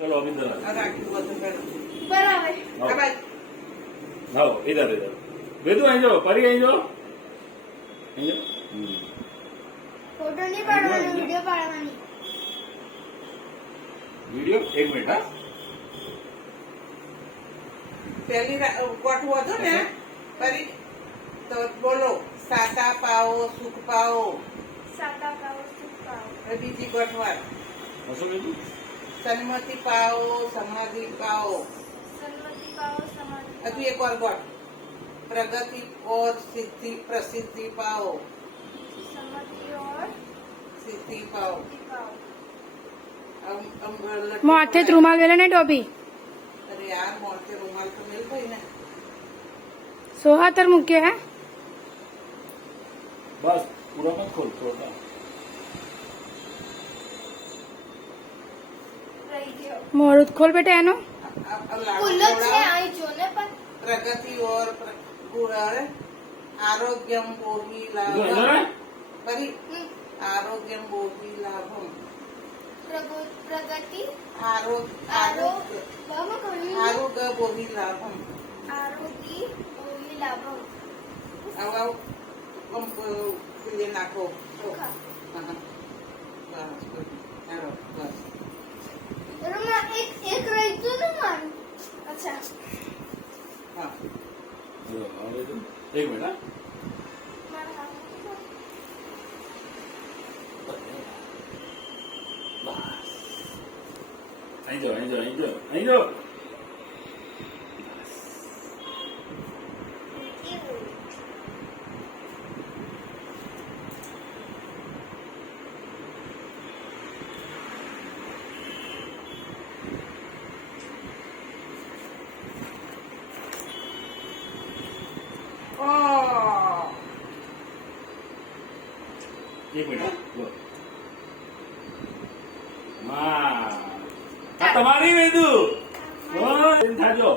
चलो अभी इधर બરાબર आओ इधर इधर वेदू आई जाओ परी आई जाओ ફોટો નહીં પાડવાનો વિડિયો પાડવાની वीडियो एक मिनट हाँ પહેલી કોઠું હતું ને ફરી તો બોલો સાતા પાઓ સુખ પાઓ સાતા કાવો સુખ કાવો હવે બીજી કોઠવાર असो वेदू સન્મતિ પાઓ સમાધિ પાઓ સન્મતિ કાવો સમાધિ હજુ એક વાર ગોઠ પ્રગતિ ઓર સિદ્ધિ પ્રસિદ્ધિ પાઓ સન્મતિ ઓર સિદ્ધિ પાઓ સિદ્ધિ કાવો माथे रुमाल वेला नहीं डोबी अरे यार मोटे रुमाल तो मिल गई ना सोहातर मुख्य है बस पूरा मत खोल छोटा રહી ગયો मोड़ू खोल बेटा एनो अब लाडू ખુલ્લો જ છે ખવડાવો. અહીં જો ને પણ प्रगति और आरोग्यम भोगी इधर इधर लाभम है बरी आरोग्यम भोगी लाभम પ્રગતિ आरोग्य आरोग्य भोगी लाभम આરોગી ઓલી લાભમ अब ये नाको ખા. बस એમાં એક રહી ગયું ને મારું અચ્છા हाँ वेदू एक मिनट हाँ મારા હાથમાં बस आई जाओ आई जाओ आई जाओ आई जाओ एक मिनट लो माँ આ તમારી વેદુ ઓ થાજો